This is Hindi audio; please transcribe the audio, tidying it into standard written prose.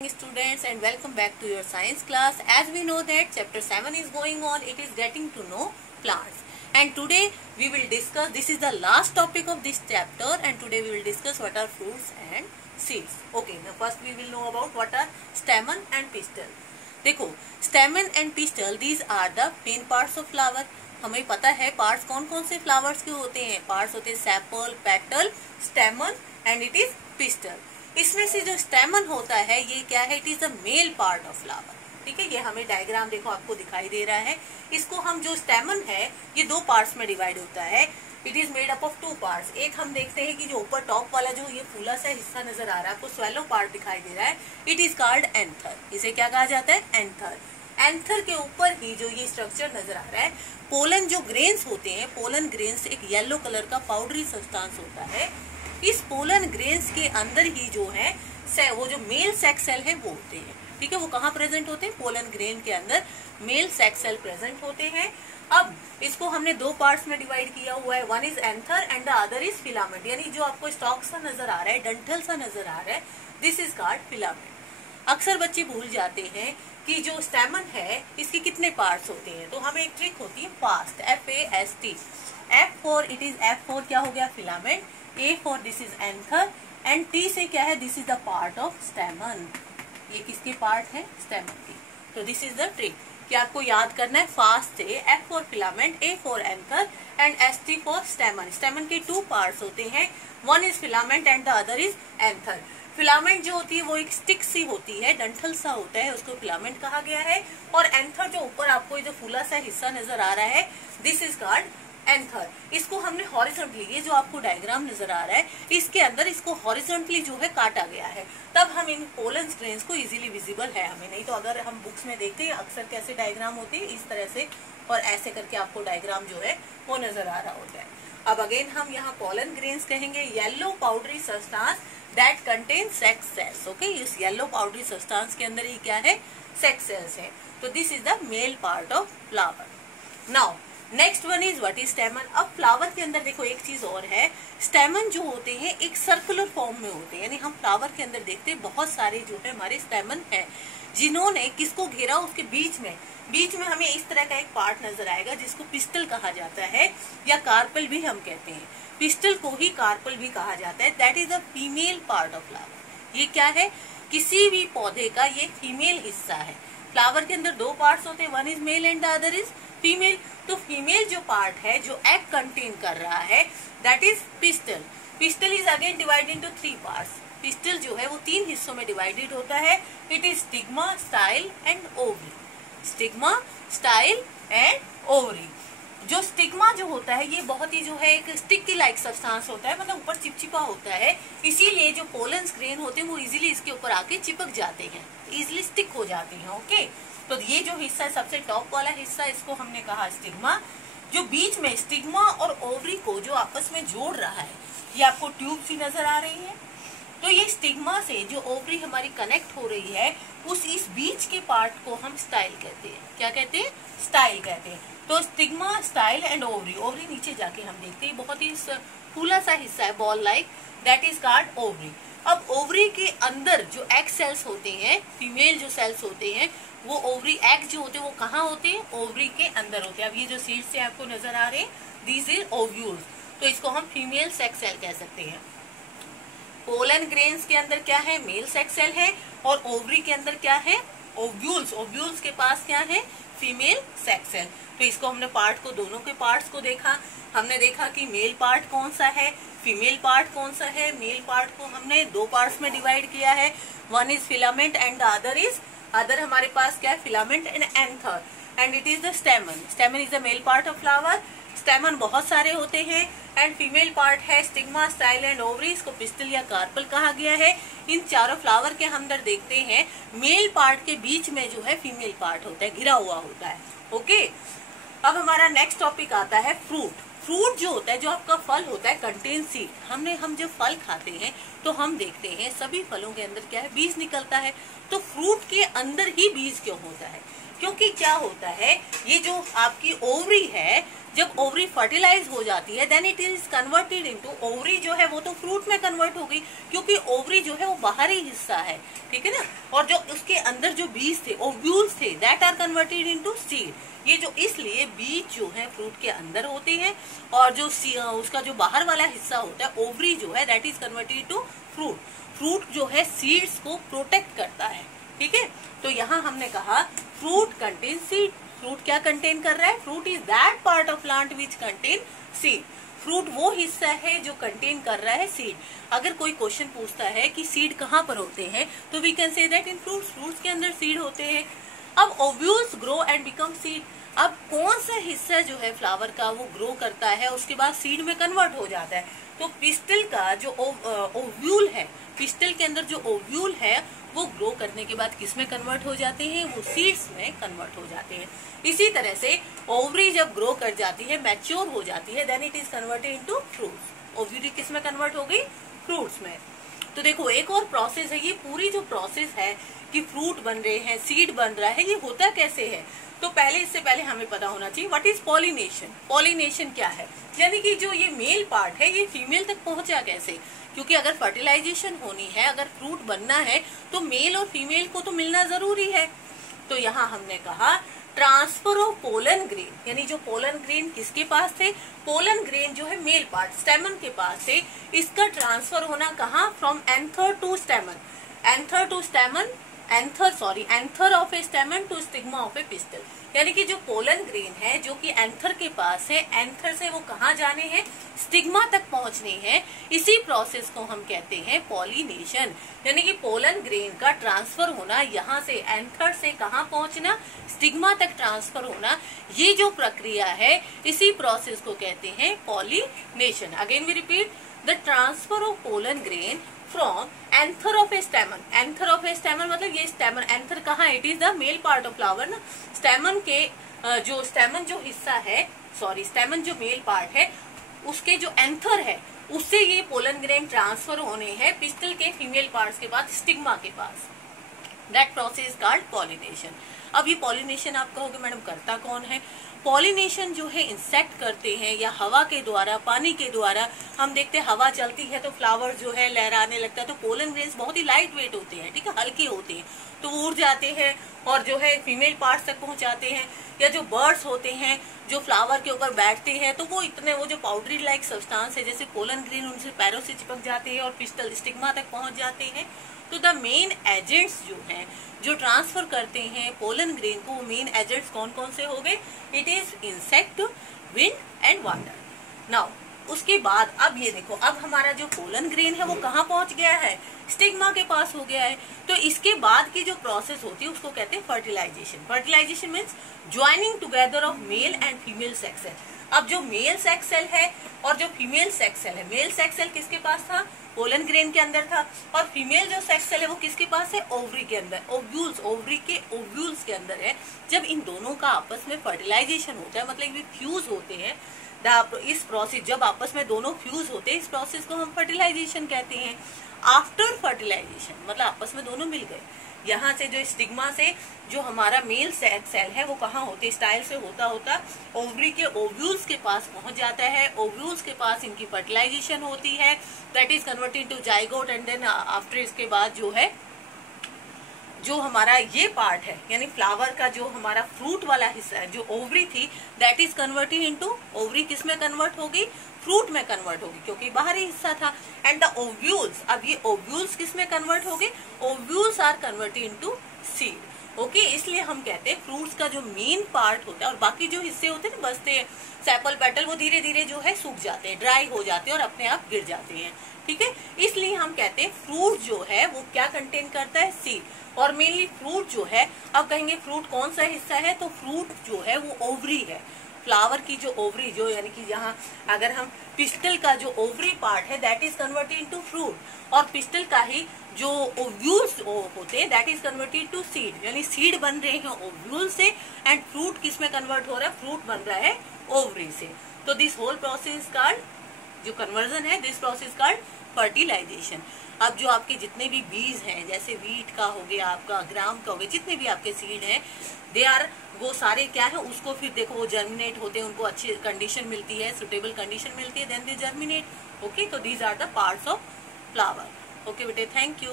Students, and welcome back to your science class. As we know that chapter 7 is going on, it is getting to know plants, and today we will discuss, this is the last topic of this chapter, and today we will discuss what are fruits and seeds. Okay, now first we will know about what are stamen and pistil. देखो, stamen and pistil, these are the main parts of flower. हमें पता है पार्ट्स कौन कौन से फ्लावर्स के होते हैं. पार्ट्स होते हैं sepal, petal, स्टेमन and it is pistol. इसमें से जो स्टेमन होता है ये क्या है, it is the male part of flower. ठीक है, ये हमें डायग्राम देखो आपको दिखाई दे रहा है. इसको हम जो स्टेमन है ये दो पार्ट्स में डिवाइड होता है. It is made up of two parts. एक हम देखते हैं कि जो ऊपर टॉप वाला जो ये फूला सा हिस्सा नजर आ रहा है आपको, स्वेलो पार्ट दिखाई दे रहा है, इट इज कॉल्ड एंथर. इसे क्या कहा जाता है, एंथर. एंथर के ऊपर ही जो ये स्ट्रक्चर नजर आ रहा है, पोलन जो ग्रेन्स होते हैं, पोलन ग्रेन्स एक येलो कलर का पाउडरी सब्सटेंस होता है. इस पोलन ग्रेन्स के अंदर ही जो है वो जो मेल सेक्स सेल है वो होते हैं. ठीक है, वो कहाँ प्रेजेंट होते हैं, पोलन ग्रेन के अंदर मेल सेक्स सेल प्रेजेंट होते हैं. अब इसको हमने दो पार्ट्स में डिवाइड किया हुआ है. One is anther and the other is filament. यानी जो आपको स्टॉक सा नजर आ रहा है, डंठल सा नजर आ रहा है, दिस इज कॉल्ड फिलामेंट. अक्सर बच्चे भूल जाते हैं कि जो स्टेमन है इसके कितने पार्ट्स होते हैं. तो हमें एक ट्रिक होती है fast, FAST. F4 it is F4 क्या हो गया, filament. A4 this is anther and T से क्या है, this is the part of स्टेमन. ये किसके पार्ट है, स्टेमन की. तो दिस इज द ट्रिक कि आपको याद करना है फास्ट से F4 filament, A4 anther and ST for स्टेमन. स्टेमन के टू पार्ट्स होते हैं, one is filament and the other is anther. Filament जो होती है वो एक स्टिक सी होती है, डंठल सा होता है, उसको फिलामेंट कहा गया है. और एंथर जो ऊपर आपको जो फूला सा हिस्सा नजर आ रहा है, दिस इज कॉल्ड एंथर. इसको हमने हॉरिजॉन्टली, ये जो आपको डायग्राम नजर आ रहा है इसके अंदर इसको हॉरिजॉन्टली जो है काटा गया है, तब हम इन पोलन ग्रेन्स को इजीली विजिबल है हमें. नहीं तो अगर हम बुक्स में देखते हैं अक्सर कैसे डायग्राम होते हैं, इस तरह से और ऐसे करके आपको डायग्राम जो है वो नजर आ रहा होता है. अब अगेन हम यहाँ पोलन ग्रेन्स कहेंगे yellow powdery substance that contain sex cells. Okay, इस येलो पाउडरी सब्सटेंस के अंदर ही क्या है, सेक्स सेल्स है. तो this is the male part of flower. Now next one is what is स्टेमन. अब फ्लावर के अंदर देखो एक चीज और है, स्टेमन जो होते हैं एक सर्कुलर फॉर्म में होते हैं. यानी हम फ्लावर के अंदर देखते हैं बहुत सारे जो है हमारे स्टेमन है, जिन्होंने किसको घेरा, उसके बीच में हमें इस तरह का एक पार्ट नजर आएगा जिसको पिस्टल कहा जाता है या कार्पल भी हम कहते हैं. पिस्टल को ही कार्पल भी कहा जाता है. That is the female part of flower. ये क्या है, किसी भी पौधे का ये फीमेल हिस्सा है. फ्लावर के अंदर दो पार्ट्स होते हैं, one is male and the other is female. तो फीमेल जो पार्ट है जो एग कंटेन कर रहा है, that is pistol. Pistil is again divided into three parts. Pistol जो है वो तीन हिस्सों में डिवाइडेड होता है. It is stigma, style and ovary. Stigma, style and ovary. जो स्टिग्मा जो होता है ये बहुत ही जो है एक स्टिक की लाइक सब्सटेंस होता है, मतलब ऊपर चिपचिपा होता है, इसीलिए जो पोलन ग्रेन होते हैं वो इजीली इसके ऊपर आके चिपक जाते हैं, इजीली स्टिक हो जाते हैं. ओके, तो ये जो हिस्सा है सबसे टॉप वाला हिस्सा, इसको हमने कहा स्टिग्मा. जो बीच में स्टिग्मा और ओवरी को जो आपस में जोड़ रहा है, ये आपको ट्यूब सी नजर आ रही है. तो ये स्टिग्मा से जो ओवरी हमारी कनेक्ट हो रही है, उस इस बीच के पार्ट को हम स्टाइल कहते हैं. क्या कहते हैं, स्टाइल कहते हैं. तो stigma, style and ovary. Ovary नीचे जाके हम देखते हैं बहुत ही फूला सा हिस्सा है, ball like, that is called ovary. अब ओवरी के अंदर जो एग सेल्स होते हैं, फीमेल जो सेल्स होते हैं, वो ओवरी एग जो होते हैं वो कहाँ होते हैं, ओवरी के अंदर होते हैं. अब ये जो सीड से आपको नजर आ रहे हैं, दिस इज ओव्यूल्स. तो इसको हम फीमेल सेक्स सेल कह सकते हैं. पोलन ग्रेन्स के अंदर क्या है, मेल सेक्स सेल है, और ओवरी के अंदर क्या है, ओव्यूल्स. ओव्यूल्स के पास क्या है, फीमेल सेक्स सेल. तो इसको हमने पार्ट को, दोनों के पार्ट्स को देखा. हमने देखा कि मेल पार्ट कौन सा है, फीमेल पार्ट कौन सा है. मेल पार्ट को हमने दो पार्ट्स में डिवाइड किया है, one is filament and the other हमारे पास क्या है, filament and anther and it is the स्टेमन. स्टेमन is the male part of flower. स्टेमन बहुत सारे होते हैं एंड फीमेल पार्ट है स्टिग्मा, स्टाइल एंड ओवरी. इसको पिस्टल या कार्पल कहा गया है. इन चारों फ्लावर के अंदर देखते हैं मेल पार्ट के बीच में जो है फीमेल पार्ट होता है, घिरा हुआ होता है. ओके, अब हमारा नेक्स्ट टॉपिक आता है फ्रूट. फ्रूट जो होता है, जो आपका फल होता है, कंटेन सीड. हम जब फल खाते हैं तो हम देखते हैं सभी फलों के अंदर क्या है, बीज निकलता है। तो फ्रूट के अंदर ही बीज क्यों होता है? क्योंकि क्या होता है, ये जो आपकी ओवरी है, जब ओवरी फर्टिलाइज हो जाती है then it is converted into, ovary जो है वो तो फ्रूट में कन्वर्ट हो गई, क्योंकि ओवरी जो है वो बाहरी हिस्सा है, ठीक है ना। और जो उसके अंदर जो बीज थे, ओव्यूल्स थे, that are converted into seed. ये जो इसलिए बीज जो है फ्रूट के अंदर होते हैं, और जो उसका जो बाहर वाला हिस्सा होता है ओवरी जो है that is converted to fruit. Fruit जो है सीड्स को प्रोटेक्ट करता है, ठीक है। तो यहाँ हमने कहा फ्रूट कंटेन सीड। फ्रूट क्या कंटेन कर रहा है? Fruit is that part of plant which contain seed. Fruit वो हिस्सा है जो कंटेन कर रहा है सीड। अगर कोई क्वेश्चन पूछता है कि सीड कहाँ पर होते हैं, तो we can say that in fruits, fruits के अंदर सीड होते हैं। अब ovules grow and become seed. अब कौन सा हिस्सा जो है फ्लावर का वो ग्रो करता है, उसके बाद सीड में कन्वर्ट हो जाता है। तो पिस्टल का जो ओव्यूल है, पिस्टल के अंदर जो ओव्यूल है वो ग्रो करने के बाद किस में कन्वर्ट हो जाते हैं? वो सीड्स में कन्वर्ट हो जाते हैं। इसी तरह से ओवरी जब ग्रो कर जाती है, मैच्योर हो जाती है, then it is converted into fruits. Ovary किस में कन्वर्ट हो गई? फ्रूट्स में। तो देखो एक और प्रोसेस है, ये पूरी जो प्रोसेस है कि फ्रूट बन रहे हैं, सीड बन रहा है, ये होता कैसे है? तो पहले इससे पहले हमें पता होना चाहिए व्हाट इज पॉलिनेशन। पॉलिनेशन क्या है? यानी कि जो ये मेल पार्ट है ये फीमेल तक पहुंचा कैसे? क्योंकि अगर फर्टिलाइजेशन होनी है, अगर फ्रूट बनना है, तो मेल और फीमेल को तो मिलना जरूरी है। तो यहाँ हमने कहा ट्रांसफर ऑफ पोलन ग्रेन, यानी जो पोलन ग्रेन किसके पास थे? पोलन ग्रेन जो है मेल पार्ट स्टेमन के पास थे, इसका ट्रांसफर होना कहाँ? From anther to stamen, anther to stamen, anther of a stamen to stigma of a pistil. यानी कि जो पोलन ग्रेन है जो कि एंथर के पास है, एंथर से वो कहाँ जाने हैं? स्टिग्मा तक पहुंचने हैं। इसी प्रोसेस को हम कहते हैं पॉलिनेशन। यानी कि पोलन ग्रेन का ट्रांसफर होना, यहाँ से एंथर से कहाँ पहुंचना? स्टिग्मा तक ट्रांसफर होना। ये जो प्रक्रिया है इसी प्रोसेस को कहते हैं pollination. Again we repeat, the transfer of pollen grain from anther of a stamen. Anther of a stamen मतलब ये स्टेमन, एंथर कहाँ? It is the male part of flower ना। स्टेमन के जो स्टेमन जो हिस्सा है, स्टेमन जो मेल पार्ट है उसके जो एंथर है उससे ये पोलन ग्रेन ट्रांसफर होने हैं पिस्टल के फीमेल पार्ट्स के बाद स्टिग्मा के पास। That process called pollination. अब ये पॉलिनेशन आप कहोगे मैडम करता कौन है? पॉलिनेशन जो है इंसेक्ट करते हैं, या हवा के द्वारा, पानी के द्वारा। हम देखते हैं हवा चलती है तो फ्लावर जो है लहराने लगता है, तो पोलन ग्रेन्स बहुत ही लाइट वेट होते हैं, ठीक है, हल्के होते हैं, तो वो उड़ जाते हैं और जो है फीमेल पार्ट्स तक पहुंचाते हैं। या जो बर्ड्स होते हैं जो फ्लावर के ऊपर बैठते हैं, तो वो इतने वो जो पाउडरी लाइक सब्सटेंस है जैसे पोलन ग्रेन उनसे पैरों से चिपक जाते हैं और पिस्टल स्टिग्मा तक पहुंच जाते हैं। तो द मेन एजेंट्स जो हैं जो ट्रांसफर करते हैं पोलन ग्रेन को, वो मेन एजेंट्स कौन कौन से हो गए? It is insect, wind and water. Now उसके बाद अब ये देखो, अब हमारा जो पोलन ग्रेन है वो कहाँ पहुंच गया है? स्टिग्मा के पास हो गया है। तो इसके बाद की जो प्रोसेस होती है उसको कहते हैं fertilization. Fertilization means joining together of male and female sex cell. अब जो मेल सेक्स सेल है और जो फीमेल सेक्स सेल है, मेल सेक्स सेल किसके पास था? पोलन ग्रेन के अंदर था। और फीमेल जो सेक्स सेल है वो किसके पास है? ओवरी के अंदर, ओव्यूल्स, ओवरी के ओव्यूल्स के अंदर है। जब इन दोनों का आपस में फर्टिलाइजेशन होता है, मतलब ये फ्यूज होते हैं, इस प्रोसेस जब आपस में दोनों फ्यूज होते हैं, इस प्रोसेस को हम फर्टिलाइजेशन कहते हैं। आफ्टर फर्टिलाइजेशन मतलब आपस में दोनों मिल गए, यहाँ से जो स्टिग्मा से जो हमारा मेल सेक्स सेल है वो कहाँ होते, स्टाइल से होता होता ओवरी के ओव्यूल्स के पास पहुंच जाता है। ओव्यूल्स के पास इनकी फर्टिलाइजेशन होती है, that is converted to zygote, and then after इसके बाद जो है जो हमारा ये पार्ट है यानी फ्लावर का जो हमारा फ्रूट वाला हिस्सा है, जो ओवरी थी, that is converted into, ovary किस में कन्वर्ट होगी? फ्रूट में कन्वर्ट होगी, क्योंकि बाहरी हिस्सा था। एंड द ओव्यूल्स, अब ये ओव्यूल्स किस में कन्वर्ट होंगे? Ovules are converted into seed. Okay, इसलिए हम कहते हैं फ्रूट्स का जो मेन पार्ट होता है और बाकी जो हिस्से होते हैं ना बचते हैं, सेपल पेटल, वो धीरे धीरे जो है सूख जाते हैं, ड्राई हो जाते हैं और अपने आप गिर जाते हैं, ठीक है। इसलिए हम कहते हैं फ्रूट जो है वो क्या कंटेन करता है? सीड। और मेनली फ्रूट जो है, अब कहेंगे फ्रूट कौन सा हिस्सा है, तो फ्रूट जो है वो ओवरी है। फ्लावर की जो ओवरी, जो यानी कि यहाँ अगर हम पिस्टल का जो ओवरी पार्ट है that is converted into fruit, और पिस्टल का ही जो ओव्यूल्स होते हैं that is converted to seed, यानी सीड बन रहे हैं ओव्यूल से, एंड फ्रूट किस में कन्वर्ट हो रहा है? फ्रूट बन रहा है ओवरी से। तो दिस होल प्रोसेस कॉल्ड, जो कन्वर्जन है, दिस प्रोसेस कॉल्ड फर्टिलाइजेशन। अब जो आपके जितने भी बीज हैं, जैसे वीट का हो गया, आपका ग्राम का हो गया, जितने भी आपके सीड हैं, दे आर, वो सारे क्या है, उसको फिर देखो वो जर्मिनेट होते हैं, उनको अच्छी कंडीशन मिलती है, सुटेबल कंडीशन मिलती है, देन दे जर्मिनेट। ओके, तो these are the parts of flower. Okay बेटे, थैंक यू।